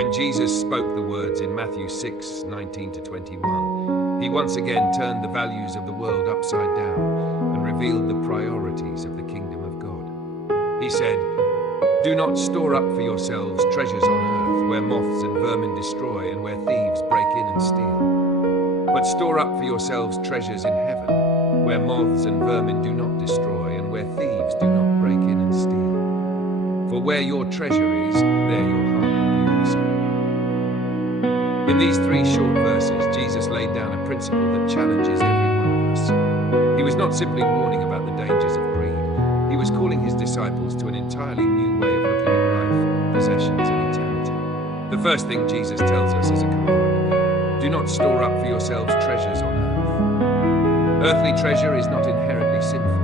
When Jesus spoke the words in Matthew 6:19-21, he once again turned the values of the world upside down and revealed the priorities of the kingdom of God. He said, "Do not store up for yourselves treasures on earth, where moths and vermin destroy and where thieves break in and steal. But store up for yourselves treasures in heaven, where moths and vermin do not destroy and where thieves do not break in and steal. For where your treasure is, there your heart will be also." In these 3 short verses, Jesus laid down a principle that challenges every one of us. He was not simply warning about the dangers of greed. He was calling his disciples to an entirely new way of looking at life, possessions, and eternity. The first thing Jesus tells us is a command. Do not store up for yourselves treasures on earth. Earthly treasure is not inherently sinful,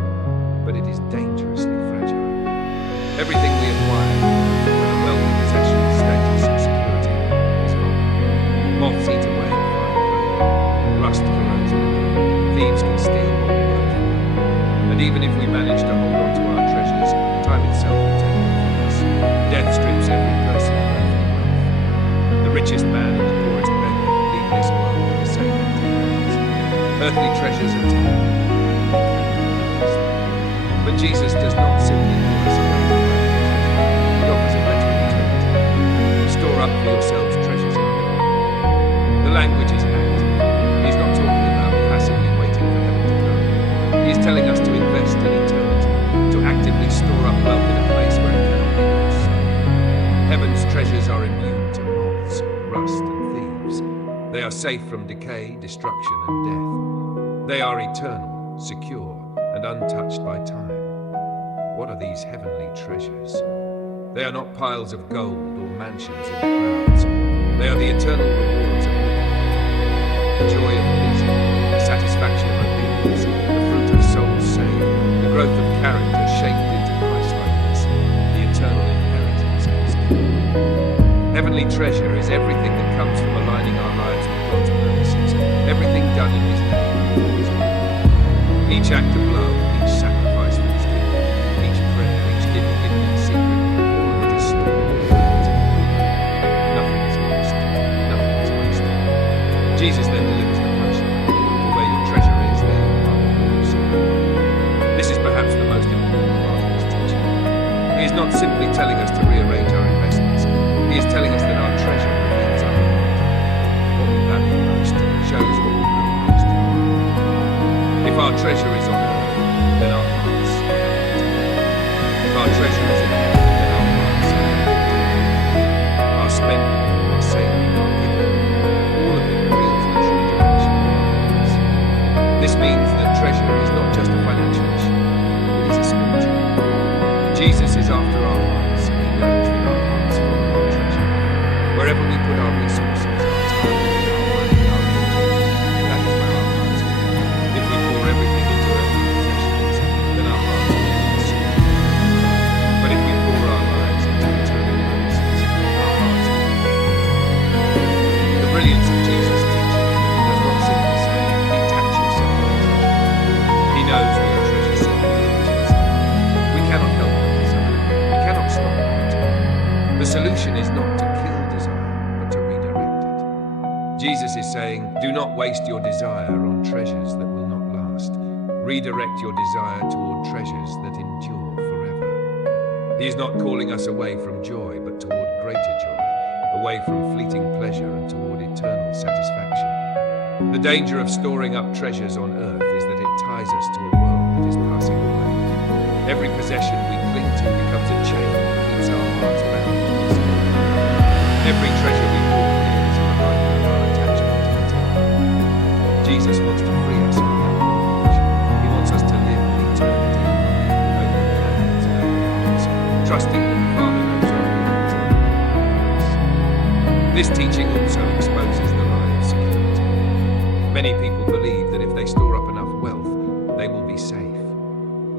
but it is dangerously fragile. Everything we acquire, whether wealthy possessions, status, or security, is gone. Moths eat away at fine clothing. Rust corrodes metal. Thieves can steal what we work for. And even if we manage to hold on to our treasures, time itself will take them from us. Death strips every person of earthly wealth. The richest man and the poorest beggar leave this world with the same empty hands. Earthly treasures are temporary. But Jesus does not simply call us away from earthly treasure. He offers a better alternative. Store up for yourselves treasures in heaven. The language is active. He's not talking about passively waiting for heaven to come. He is telling us to invest in eternity, to actively store up wealth in a place where it cannot be lost. Heaven's treasures are immune to moths, rust, and thieves. They are safe from decay, destruction, and death. They are eternal, secure, and untouched by time. What are these heavenly treasures? They are not piles of gold or mansions in the clouds. They are the eternal rewards of living. The joy of pleasing, the satisfaction of obedience, the fruit of souls saved, the growth of character shaped into Christ-likeness, the eternal inheritance of His kingdom. Heavenly treasure is everything that comes from aligning our lives with God's purposes, everything done in His name. Each act of love, each sacrifice for His kingdom, each prayer, each gift given in secret, all of it is stored in eternity. Nothing is lost, nothing is wasted. Jesus then delivers the punchline. For where your treasure is, there your heart will be also. This is perhaps the most important part of His teaching. He is not simply telling us to rearrange our investments. He is telling us that our treasure reveals our heart. What we value most shows what we love most. If our treasure is on earth, then our hearts are empty. If our treasure is in heaven, then our hearts are empty. Our spending, our saving, our giving, all of it reveals the true direction of our hearts. This means that treasure is not just a financial issue, it is a spiritual one. Jesus is after our hearts, and He knows that our hearts follow our treasure. Wherever we put our resources, our time, our money, our energy, that is where our hearts go. If we pour everything into earthly possessions, then our hearts will be consumed. But if we pour our lives into eternal purposes, our hearts will be filled. The brilliance of Jesus' teaching is that He does not simply say, detach yourself from treasure. He knows we are treasure seeking creatures. We cannot help but desire. We cannot stop wanting. The solution is not to kill desire, but to redirect it. Jesus is saying, do not waste your desire on treasures that will not last. Redirect your desire toward treasures that endure forever. He is not calling us away from joy, but toward greater joy, away from fleeting pleasure and toward eternal satisfaction. The danger of storing up treasures on earth is that it ties us to a world that is passing away. Every possession we cling to becomes a chain that keeps our hearts bound to its own. Every treasure we hold near is a reminder of our attachment to eternity. Jesus wants to free us from that bondage. He wants us to live in eternity with open hands and open hearts, trusting that the Father knows our needs and will provide for us. This teaching also exposes the lie of security. Many people believe that if they store up enough wealth, they will be safe.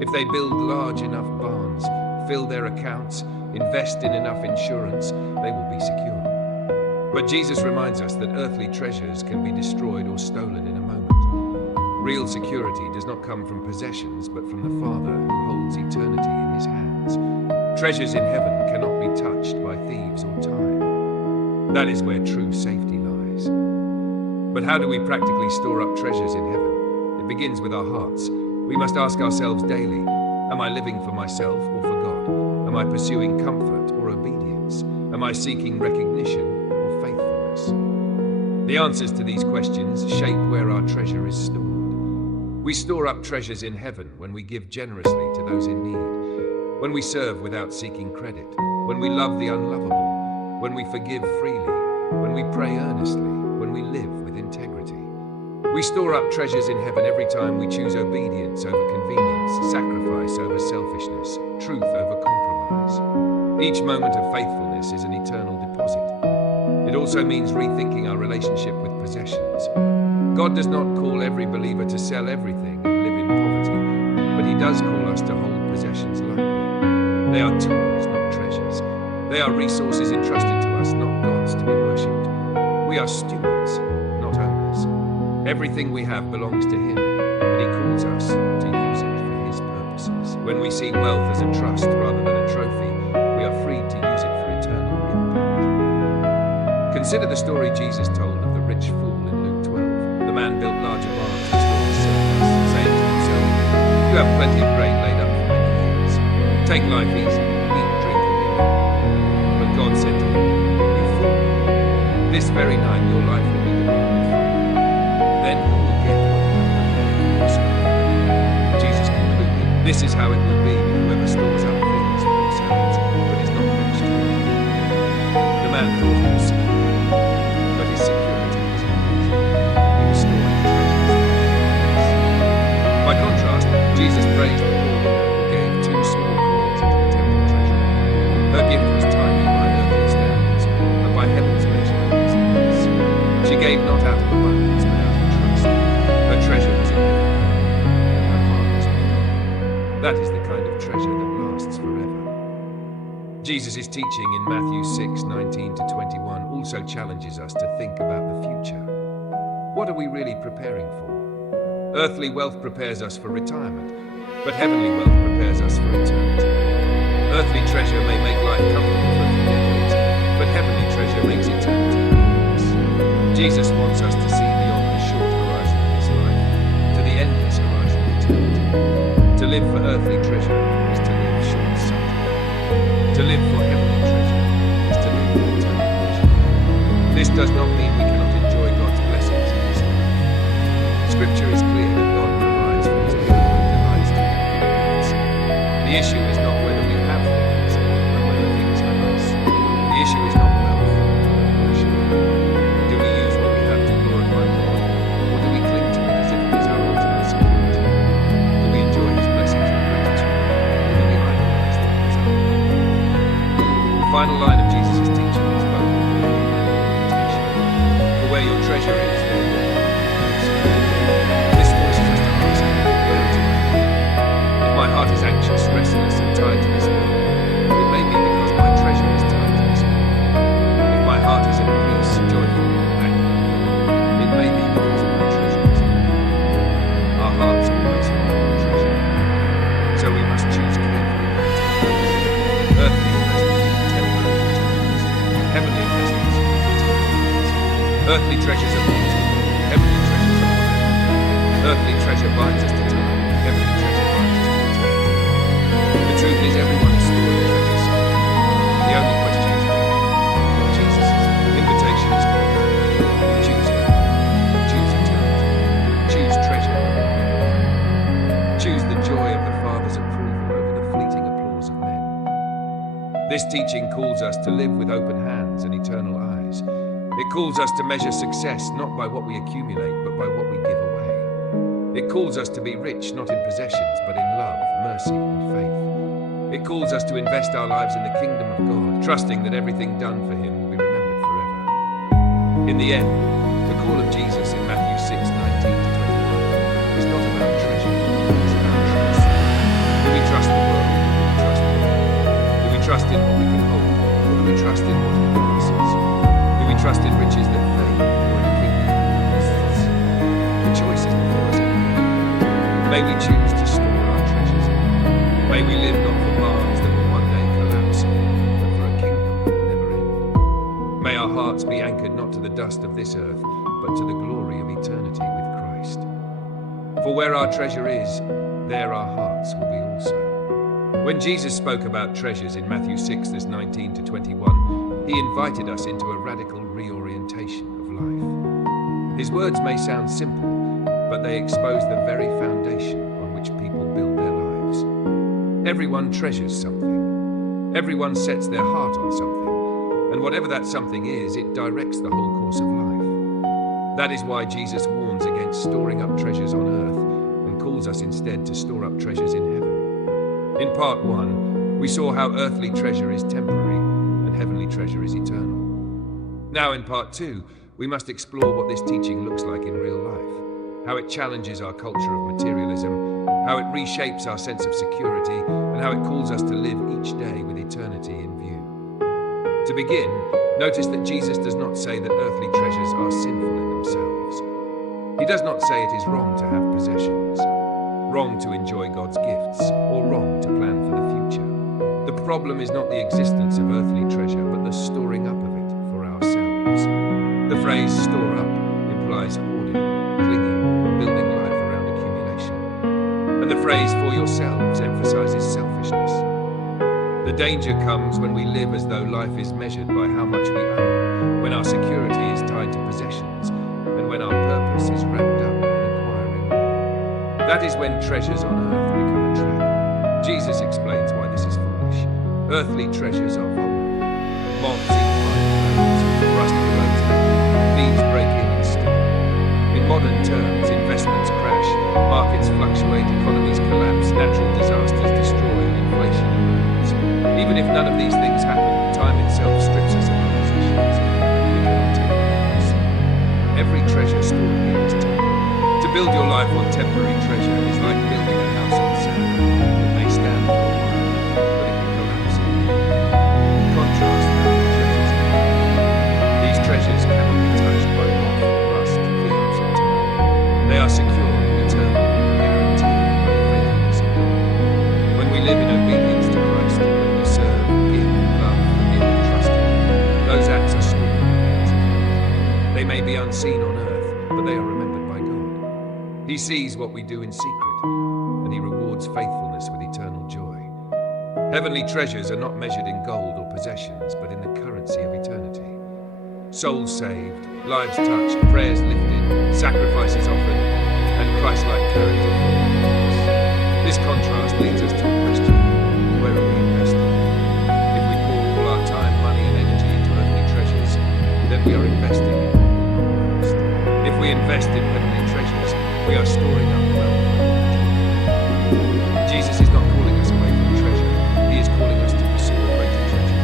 If they build large enough barns, fill their accounts, invest in enough insurance, they will be secure. But Jesus reminds us that earthly treasures can be destroyed or stolen in a moment. Real security does not come from possessions, but from the Father who holds eternity in His hands. Treasures in heaven cannot be touched by thieves or time. That is where true safety lies. But how do we practically store up treasures in heaven? It begins with our hearts. We must ask ourselves daily, am I living for myself or for God? Am I pursuing comfort or obedience? Am I seeking recognition or faithfulness? The answers to these questions shape where our treasure is stored. We store up treasures in heaven when we give generously to those in need, when we serve without seeking credit, when we love the unlovable, when we forgive freely, when we pray earnestly, when we live with integrity. We store up treasures in heaven every time we choose obedience over convenience, sacrifice over selfishness, truth over compromise. Each moment of faithfulness is an eternal deposit. It also means rethinking our relationship with possessions. God does not call every believer to sell everything and live in poverty, but He does call us to hold possessions lightly. They are tools, not treasures. They are resources entrusted to us, not gods to be worshipped. We are stewards, not owners. Everything we have belongs to Him, and He calls us to use it for His purposes. When we see wealth as a trust rather than a trophy, we are freed to use it for eternal impact. Consider the story Jesus told of the rich fool in Luke 12. The man built larger barns to store his surplus, saying to himself, "You have plenty of grain laid up for many years. Take life easy, eat, drink, and be merry." But God said to him, "You fool, this very night your life will be demanded from you. Then who will get what you have prepared for yourself?" Jesus concluded, "This is how it will be with whoever stores up things for themselves, but is not rich toward me." The man thought he was secure, but his security was not rich. He was storing treasures for others. By contrast, Jesus praised the poor woman who gave 2 small coins into the temple treasury. Her gift was tiny by earthly standards, but by heaven's measure it was immense. She gave not out of abundance, but out of trust. Her treasure was in heaven, and her heart was with God. That is the kind of treasure that lasts forever. Jesus' teaching in Matthew 6:19-21 also challenges us to think about the future. What are we really preparing for? Earthly wealth prepares us for retirement, but heavenly wealth prepares us for eternity. Earthly treasure may make life comfortable for a few decades, but heavenly treasure makes eternity meaningless. Jesus wants us to see beyond the short horizon of this life to the endless horizon of eternity. To live for earthly treasure is to live short-sighted. To live for heavenly treasure is to live for eternal pleasure. This does not mean we cannot enjoy God's blessings in this life. Scripture is clear that God provides for His people and delights to give good gifts. The issue is not whether we have things, but whether things have us. The issue is not wealth, but worship. Do we use what we have to glorify God, or do we cling to it as if it is our ultimate security? Do we enjoy His blessings with gratitude, or do we idolize them as our God? The final line of Jesus' teaching is both a warning and an invitation. For where your treasure is, there your heart will be also. This forces us to ask, where is my heart? If my heart is anxious, restless, and tied to this world, it may be because my treasure is tied to this world. If my heart is at peace, joyful, and active in God, it may be because my treasure is in Him. Our hearts always follow our treasure, so we must choose carefully what to invest. Earthly investments give temporary returns, heavenly investments give eternal gains. Earthly treasures are beautiful, heavenly treasures are forever. Earthly treasure binds us to time, heavenly treasure binds us to eternity. The truth is, everyone is storing treasure somewhere. The only question is where. Jesus' invitation is clear. Choose heaven, choose eternity, choose treasure over wealth. Choose the joy of the Father's approval over the fleeting applause of men. This teaching calls us to live with open hands and eternal eyes. It calls us to measure success not by what we accumulate, but by what we give away. It calls us to be rich not in possessions, but in love, mercy, and faith. It calls us to invest our lives in the kingdom of God, trusting that everything done for Him will be remembered forever. In the end, the call of Jesus in Matthew 6:19-21 is not about treasure, it's about trust. Do we trust the world, or do we trust God? Do we trust in what we can hold, or do we trust in what He promises? Do we trust in riches that fade, or in a kingdom that lasts? The choice is before us all. May we choose to store our treasures in Him. May we live not for barns that will one day collapse, but for a kingdom that will never end. May our hearts must be anchored not to the dust of this earth, but to the glory of eternity with Christ. For where our treasure is, there our hearts will be also. When Jesus spoke about treasures in Matthew 6, verse 19 to 21, he invited us into a radical reorientation of life. His words may sound simple, but they expose the very foundation on which people build their lives. Everyone treasures something. Everyone sets their heart on something. And whatever that something is, it directs the whole course of life. That is why Jesus warns against storing up treasures on earth and calls us instead to store up treasures in heaven. In part 1, we saw how earthly treasure is temporary and heavenly treasure is eternal. Now in part 2, we must explore what this teaching looks like in real life, how it challenges our culture of materialism, how it reshapes our sense of security, and how it calls us to live each day with eternity in view. To begin, notice that Jesus does not say that earthly treasures are sinful in themselves. He does not say it is wrong to have possessions, wrong to enjoy God's gifts, or wrong to plan for the future. The problem is not the existence of earthly treasure, but the storing up of it for ourselves. The phrase store up implies hoarding, clinging, building life around accumulation. And the phrase for yourselves emphasizes selfishness. The danger comes when we live as though life is measured by how much we own, when our security is tied to possessions, and when our purpose is wrapped up in acquiring more. That is when treasures on earth become a trap. Jesus explains why this is foolish. Earthly treasures are vulnerable. Moths eat fine clothes, rust corrodes them, thieves break in and steal. In modern terms, investments crash, markets fluctuate, economies collapse, natural disasters destroy, and inflation emerges. Even if none of these things happen, time itself strips us of our possessions. We cannot take them with us. Every treasure stored here is temporary. To build your life on temporary treasure is like building a house on sand. It may stand for a while, but it can collapse in a minute. Contrast that with treasures in heaven. These treasures cannot be touched by moth, rust, thieves, or time. They are secure, eternal, guaranteed by the faithfulness of God. When we live in obedience to Christ, when we serve, give, love, forgive, and trust Him, those acts are stored in God's account. They may be unseen on earth, but they are remembered by God. He sees what we do in secret, and He rewards faithfulness with eternal joy. Heavenly treasures are not measured in gold or possessions, but in the currency of eternity. Souls saved, lives touched, prayers lifted, sacrifices offered, and Christ-like character formed. This contrast leads us to a question: where are we investing? If we pour all our time, money, and energy into earthly treasures, then we are investing in Christ. If we invest in heavenly treasures, we are storing up wealth. Jesus is not calling us away from treasure. He is calling us to pursue a greater treasure.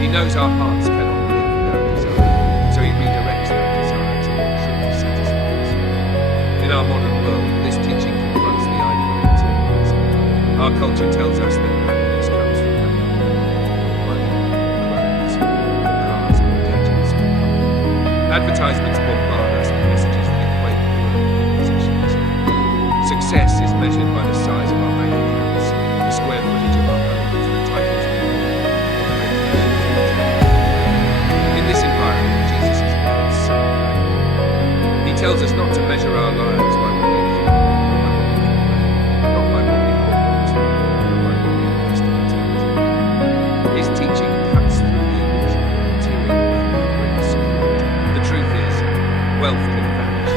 He knows our hearts cannot live without desire, so He redirects that desire to what truly satisfies. In our modern world, this teaching confronts the idol of materialism. Our culture tells us that happiness comes from having money, clothes, cars, and gadgets, and comfort. Advertisements bombard us with messages that equate worth with possessions. Success is measured by the size of our bank accounts, the square footage of our homes, the titles we hold, or the vacations we take. In this environment, Jesus' words sound plain. He tells us not to measure our lives by what we accumulate, but by what we give away, not by what we hold on to, but by what we invest in eternity. His teaching cuts through the illusion that material wealth brings security. The truth is, wealth can vanish.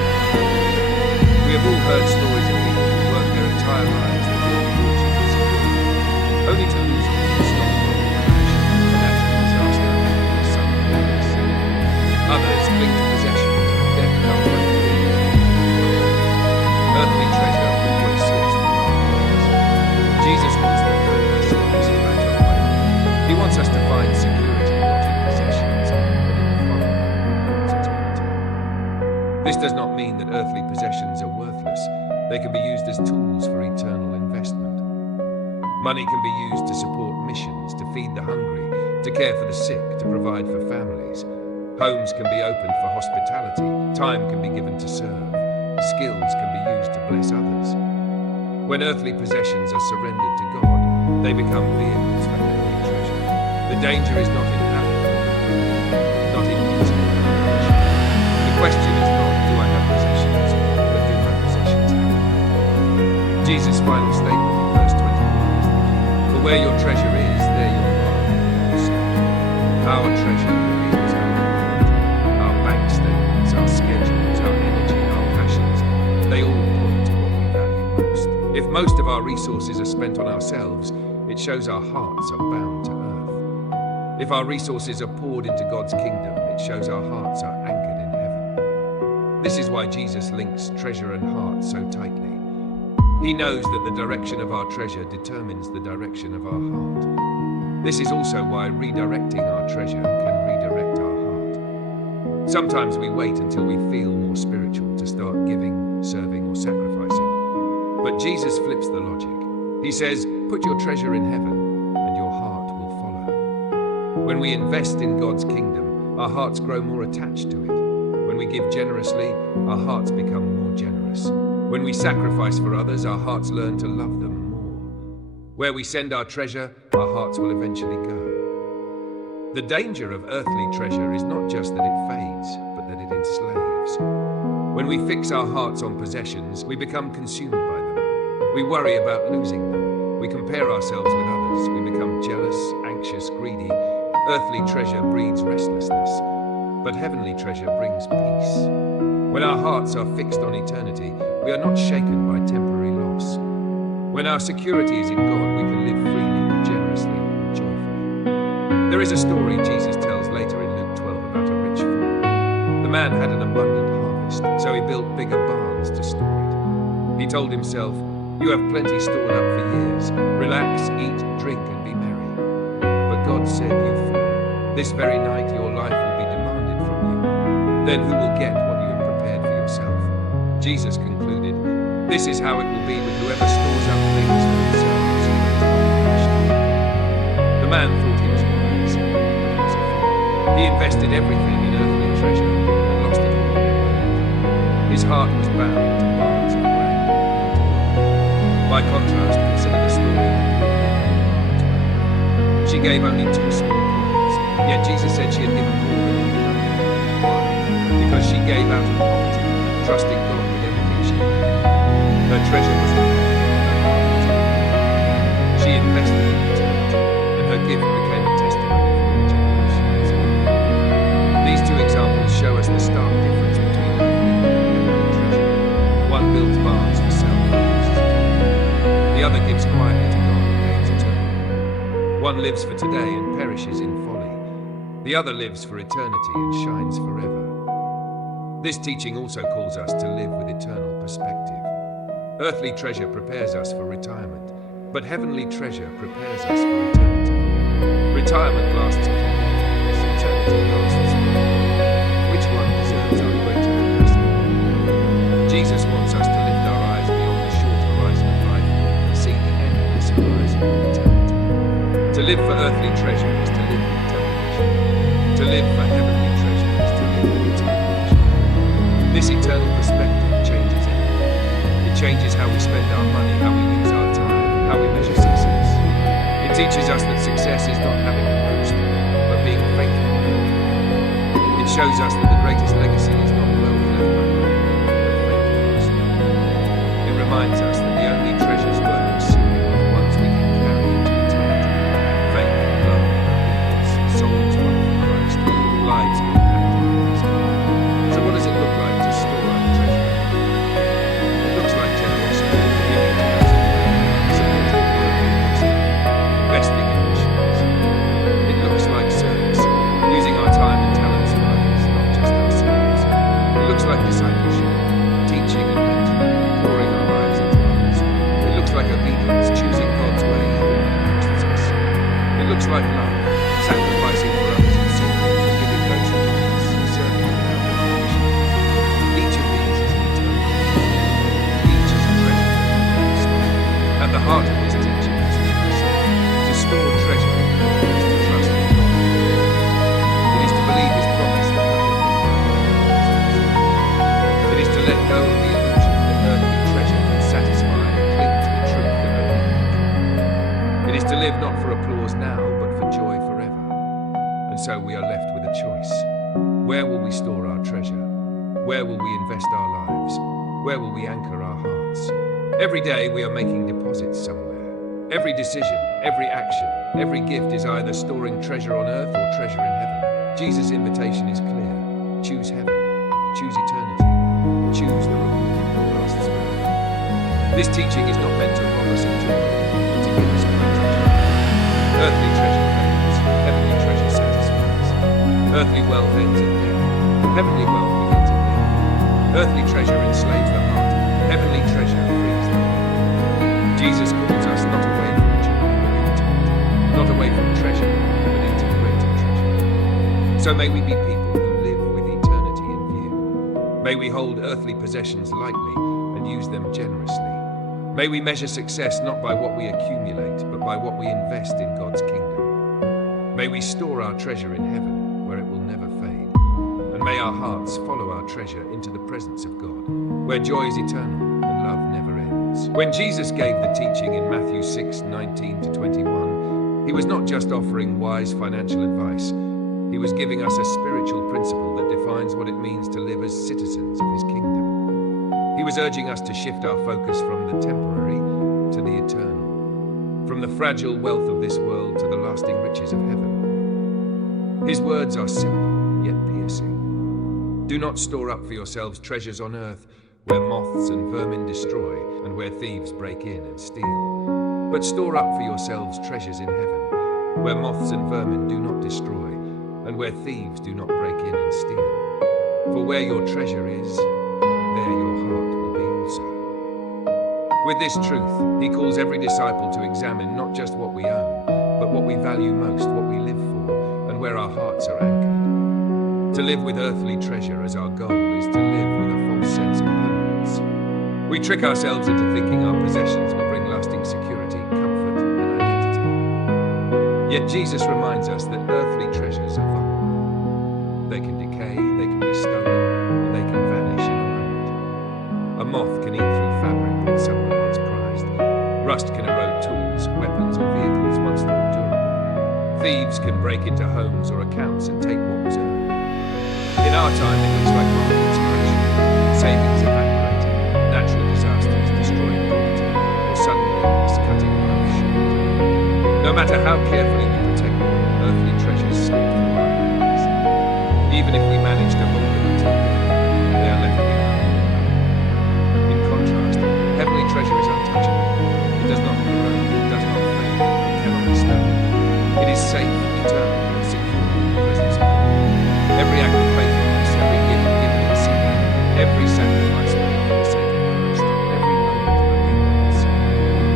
We have all heard stories of people who work their entire lives to build fortune and security, only to lose it in a stock market crash, a natural disaster, or a sudden illness. Others cling to possessions when death comes like a thief. Earthly treasure always slips through our hands. Jesus wants to free us from this fragile way. He wants us to find security not in possessions, but in the Father who holds eternity. This does not mean that earthly possessions are worthless. They can be used as tools for eternal investment. Money can be used to support missions, to feed the hungry, to care for the sick, to provide for families. Homes can be opened for hospitality. Time can be given to serve. Skills can be used to bless others. When earthly possessions are surrendered to God, they become vehicles for heavenly treasure. The danger is not in having them, not in final statement in verse 21. For where your treasure is, there your heart will be also. Our treasure reveals our reward. Our bank statements, our schedules, our energy, our passions, they all point to what we value most. If most of our resources are spent on ourselves, it shows our hearts are bound to earth. If our resources are poured into God's kingdom, it shows our hearts are anchored in heaven. This is why Jesus links treasure and heart so tightly. He knows that the direction of our treasure determines the direction of our heart. This is also why redirecting our treasure can redirect our heart. Sometimes we wait until we feel more spiritual to start giving, serving, or sacrificing. But Jesus flips the logic. He says, put your treasure in heaven, and your heart will follow. When we invest in God's kingdom, our hearts grow more attached to it. When we give generously, our hearts become more generous. When we sacrifice for others, our hearts learn to love them more. Where we send our treasure, our hearts will eventually go. The danger of earthly treasure is not just that it fades, but that it enslaves. When we fix our hearts on possessions, we become consumed by them. We worry about losing them. We compare ourselves with others. We become jealous, anxious, greedy. Earthly treasure breeds restlessness, but heavenly treasure brings peace. When our hearts are fixed on eternity, we are not shaken by temporary loss. When our security is in God, we can live freely, generously, joyfully. There is a story Jesus tells later in Luke 12 about a rich fool. The man had an abundant harvest, so he built bigger barns to store it. He told himself, you have plenty stored up for years. Relax, eat, drink, and be merry. But God said, you fool, this very night your life will be demanded from you. Then who will get what you have prepared for yourself? Jesus concluded, this is how it will be with whoever stores up things for themselves and is not rich. The man thought he was wise, but he was a fool. He invested everything in earthly treasure and lost it all. His heart was bound to barns of grain. By contrast, consider the story of the woman. She gave only 2 small coins, yet Jesus said she had given more than enough. Why? Because she gave out of poverty, trusting God with everything she had. Her treasure was in heaven, her heart was in heaven. She invested in eternity, and her gift became a testimony for the generations. These 2 examples show us the stark difference between earthly and heavenly treasure. One builds barns for self, the other gives quietly to God and gains eternally. One lives for today and perishes in folly. The other lives for eternity and shines forever. This teaching also calls us to live with eternal perspective. Earthly treasure prepares us for retirement, but heavenly treasure prepares us for eternity. Retirement lasts a few years, eternity lasts forever. Which one deserves our greater capacity? Jesus wants us to lift our eyes beyond the short horizon of life and see the endless horizon of eternity. To live for earthly treasure is to live with determination. To live for heavenly treasure is to live with determination. This eternal perspective changes everything. It changes how we spend our money, how we use our time, how we measure success. It teaches us that success is not having the most, but being faithful. It shows us that the greatest legacy is not wealth left behind, but faithfulness. It reminds us that the only treasures worth pursuing are the ones we can carry into eternity. Faith, love, obedience, souls won for Christ, lives impacted by His kingdom. So what does it look like to store up treasure? It looks like generosity, giving to those in need, supporting the local ministry, investing in missions. It looks like service, using our time and talents for others, not just ourselves. It looks like discipleship, teaching and mentoring, pouring our lives into others. It looks like obedience, choosing God's way even when it costs us. It looks like love, sacrificing for others in secret, forgiving those who wrong us, serving without recognition. Each of these is an eternal gift. Each is a treasure that we store. At the heart of this teaching is trust. To store treasure in heaven is to trust in God. It is to believe His promise that nothing can harm. It is to let go of the illusion that earthly treasure can satisfy and cling to the truth that only God can. It is to live not for applause now, but for joy forever. And so we are left with a choice. Where will we store our treasure? Where will we invest our lives? Where will we anchor our hearts? Every day we are making deposits somewhere. Every decision, every action, every gift is either storing treasure on earth or treasure in heaven. Jesus' invitation is clear. Choose heaven. Choose eternity. Choose the reward that lasts forever. This teaching is not meant to rob us of joy, but to give us greater joy. Earthly treasure fades. Heavenly treasure satisfies. Earthly wealth ends in death. Heavenly wealth begins in death. Earthly treasure enslaves the heart. Heavenly treasure frees the heart. Jesus calls us not away from joy, but into it. Not away from treasure, but into greater treasure. So may we be people who live with eternity in view. May we hold earthly possessions lightly and use them generously. May we measure success not by what we accumulate, but by what we invest in God's kingdom. May we store our treasure in heaven, where it will never fade. And may our hearts follow our treasure into the presence of God, where joy is eternal and love never ends. When Jesus gave the teaching in Matthew 6:19-21, he was not just offering wise financial advice. He was giving us a spiritual principle that defines what it means to live as citizens of his kingdom. He was urging us to shift our focus from the temporary to the eternal, from the fragile wealth of this world to the lasting riches of heaven. His words are simple, yet piercing. Do not store up for yourselves treasures on earth, where moths and vermin destroy, and where thieves break in and steal. But store up for yourselves treasures in heaven, where moths and vermin do not destroy, and where thieves do not break in and steal. For where your treasure is, there your heart will be also. With this truth, he calls every disciple to examine not just what we own, but what we value most, what we live for, and where our hearts are anchored. To live with earthly treasure as our goal is to live with a false sense of permanence. We trick ourselves into thinking our possessions will bring lasting security, comfort, and identity. Yet Jesus reminds us that earthly treasures are vulnerable. They can decay, they can be stolen, and they can vanish in a moment. A moth can eat through fabric that someone once prized. Rust can erode tools, weapons, or vehicles once thought durable. Thieves can break into homes or accounts and take what was earned. In our time, it looks like markets crashing, savings evaporating, natural disasters destroying property, or sudden illness cutting life short. No matter how carefully we protect them, earthly treasures slip through our hands. Even if we manage to hold them until death, they are left behind. In contrast, heavenly treasure is untouchable. It does not corrode, it does not fade, it cannot be stolen. It is safe, eternal, and secure in the presence of God. Every act of faithfulness, every gift given in secret, every sacrifice made for the sake of Christ, every moment of obedience.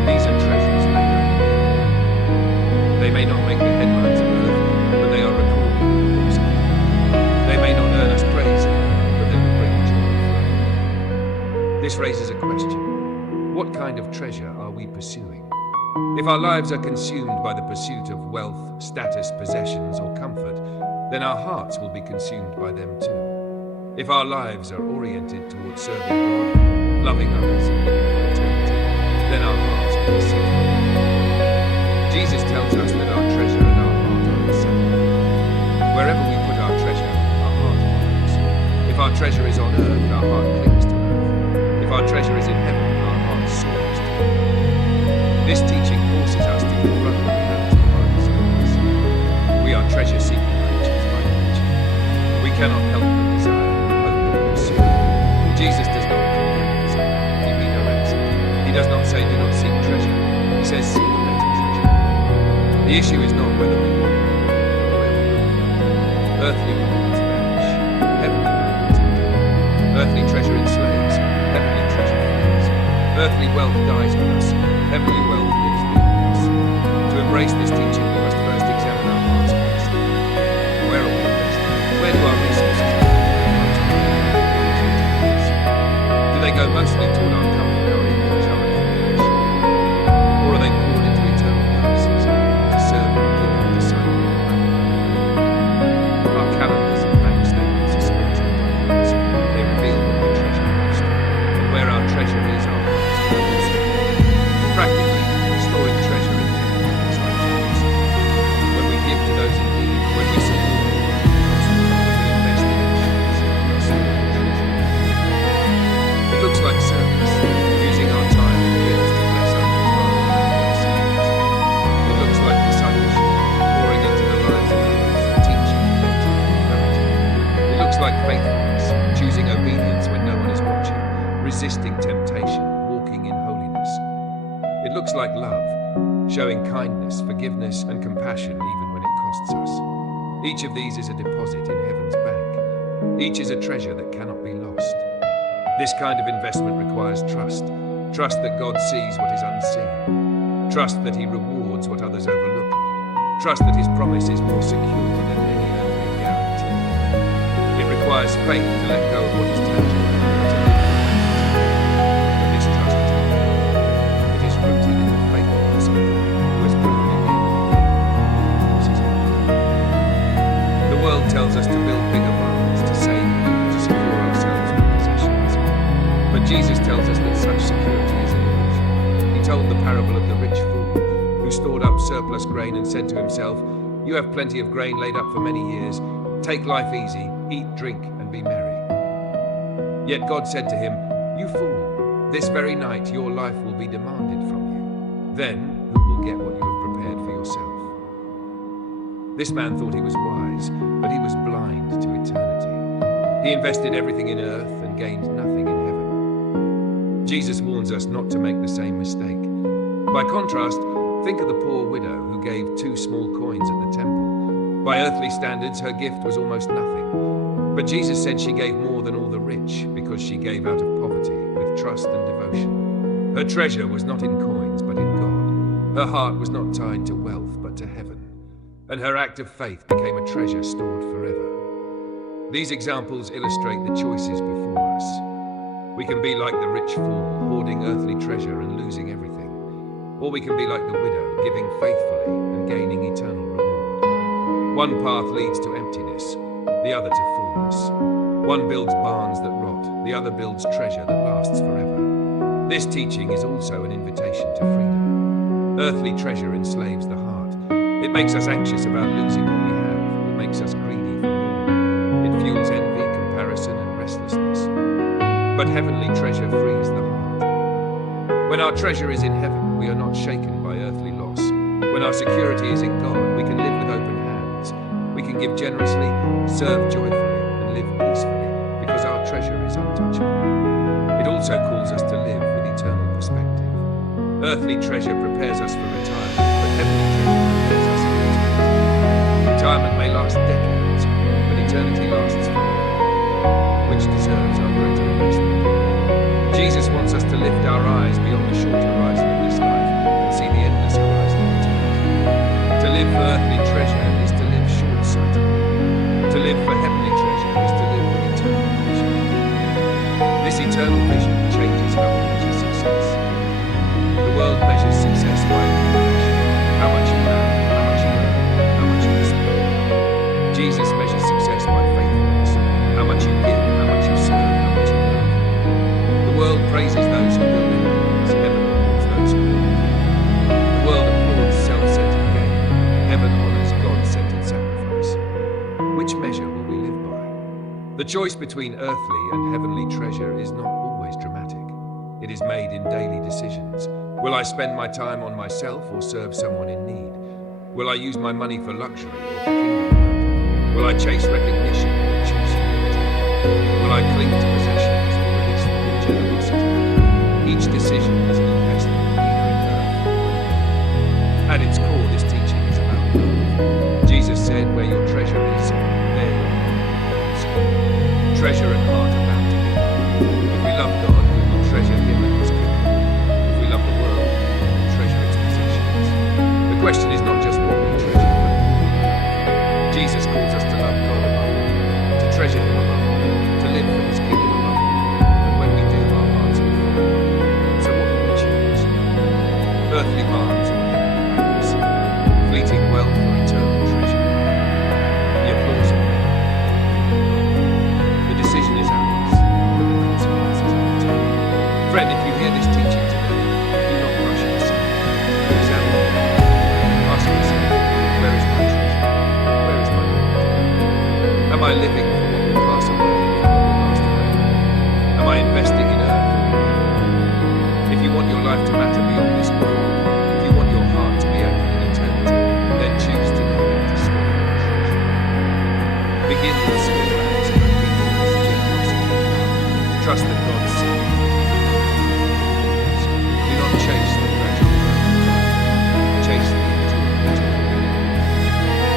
These are treasures laid up in heaven. They may not make the headlines of earth, but they are recorded in the books of heaven. They may not earn us praise here, but they will bring joy forever. This raises a question. What kind of treasure are we pursuing? If our lives are consumed by the pursuit of wealth, status, possessions, or comfort, then our hearts will be consumed by them too. If our lives are oriented towards serving God, loving others, and living for eternity, then our hearts will be seeking. Jesus tells us that our treasure and our heart are inseparable. Wherever we put our treasure, our heart follows. If our treasure is on earth, our heart clings to earth. If our treasure is in heaven, our heart soars to heaven. This teaching forces us to confront the reality of our desires. We are treasure-seeking creatures by nature. We cannot help but desire, hope, and pursue. Jesus does not condemn desire. He redirects it. He does not say, do not seek treasure. He says, seek better treasure. The issue is not whether we want more, but where we look for it. Earthly rewards vanish. Heavenly rewards endure. Earthly treasure enslaves. Heavenly treasure frees. Earthly wealth dies with us. Heavenly wealth lives beyond us. To embrace this teaching, we must first examine our hearts honestly. Where are we investing? Where do our resources go? Do they go mostly toward our comfort, our image, our accumulation? Or are they poured into eternal purposes, to serve and give and disciple and love? Our calendars and bank statements are spiritual documents. They reveal what we treasure most. And where our treasure is, our hearts will also. Practically, storing treasure in heaven is like looks like faithfulness, choosing obedience when no one is watching, resisting temptation, walking in holiness. It looks like love, showing kindness, forgiveness, and compassion even when it costs us. Each of these is a deposit in heaven's bank. Each is a treasure that cannot be lost. This kind of investment requires trust. Trust that God sees what is unseen. Trust that He rewards what others overlook. Trust that His promise is more secure than any earthly guarantee. It requires faith to let go of what is tangible and to live for what is tangible. This trust is not blind. It is rooted in the faithfulness of the one who has proven again and again that He keeps His word. The world tells us to build bigger barns, to save more, to secure ourselves with possessions. But Jesus tells us that such security is an illusion. He told the parable of the rich fool who stored up surplus grain and said to himself, "You have plenty of grain laid up for many years. Take life easy, eat, drink, and be merry." Yet God said to him, "You fool, this very night your life will be demanded from you. Then who will get what you have prepared for yourself?" This man thought he was wise, but he was blind to eternity. He invested everything in earth and gained nothing in heaven. Jesus warns us not to make the same mistake. By contrast, think of the poor widow who gave 2 small coins at the temple. By earthly standards, her gift was almost nothing. But Jesus said she gave more than all the rich because she gave out of poverty with trust and devotion. Her treasure was not in coins, but in God. Her heart was not tied to wealth, but to heaven. And her act of faith became a treasure stored forever. These examples illustrate the choices before us. We can be like the rich fool, hoarding earthly treasure and losing everything. Or we can be like the widow, giving faithfully and gaining eternal reward. One path leads to emptiness, the other to fullness. One builds barns that rot, the other builds treasure that lasts forever. This teaching is also an invitation to freedom. Earthly treasure enslaves the heart. It makes us anxious about losing what we have. It makes us greedy for more. It fuels envy, comparison, and restlessness. But heavenly treasure frees the heart. When our treasure is in heaven, we are not shaken by earthly loss. When our security is in God, we can live with open hands. We can give generously, serve joyfully, and live peacefully, because our treasure is untouchable. It also calls us to live with eternal perspective. Earthly treasure prepares us for retirement, but heavenly treasure prepares us for eternity. Retirement may last decades, but eternity lasts forever, which deserves our greater investment. Jesus wants us to lift our eyes beyond the short horizon of this life and see the endless horizon of eternity. To live for earthly treasure is to live short-sightedly. To live for heavenly treasure is to live with eternal vision. This eternal vision changes how we measure success. The world measures success by accumulation. How much you have, how much you earn, how much you spend. Jesus measures success by faithfulness. How much you give, how much you serve, how much you love. The world praises those who build empires. Heaven rewards those who build them. The world applauds self-centered gain. Heaven honors God-centered sacrifice. Which measure will we live by? The choice between earthly and heavenly treasure is not always dramatic. It is made in daily decisions. Will I spend my time on myself or serve someone in need? Will I use my money for luxury or for kingdom work? Will I chase recognition or choose humility? Will I cling to possessions or release them with generosity? Each decision is an investment either in earth or in heaven. At its core, this teaching is about love. Jesus said, "Where your treasure is, there your heart will be." Treasure and heart are bound together. If we love God, we will treasure Him and His kingdom. If we love the world, we will treasure its possessions. The question is not just what we treasure, but who. Jesus calls us to love God above all, to treasure Him above all, to live for His kingdom above all. And when we do, our hearts will follow. So what will we choose? Earthly barns or heavenly barns? Fleeting wealth or eternal treasure? The applause of men or the fear of God? The decision is trust that God sees. Do not chase the fragile, chase the eternal.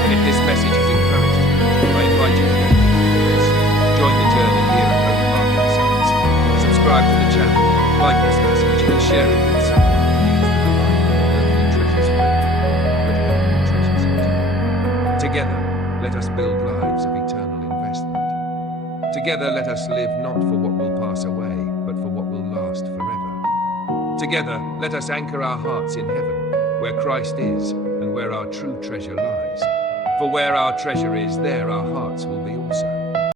And if this message has encouraged you, I invite you to go with us. Join the journey here at Holy Park Insights. Subscribe to the channel, like this message, and share it with someone who needs the reminder that earthly treasures fade, but heavenly treasures endure. Together, let us build lives of eternal investment. Together, let us live not for what will pass away, but for what will last forever. Together, let us anchor our hearts in heaven, where Christ is and where our true treasure lies. For where our treasure is, there our hearts will be also.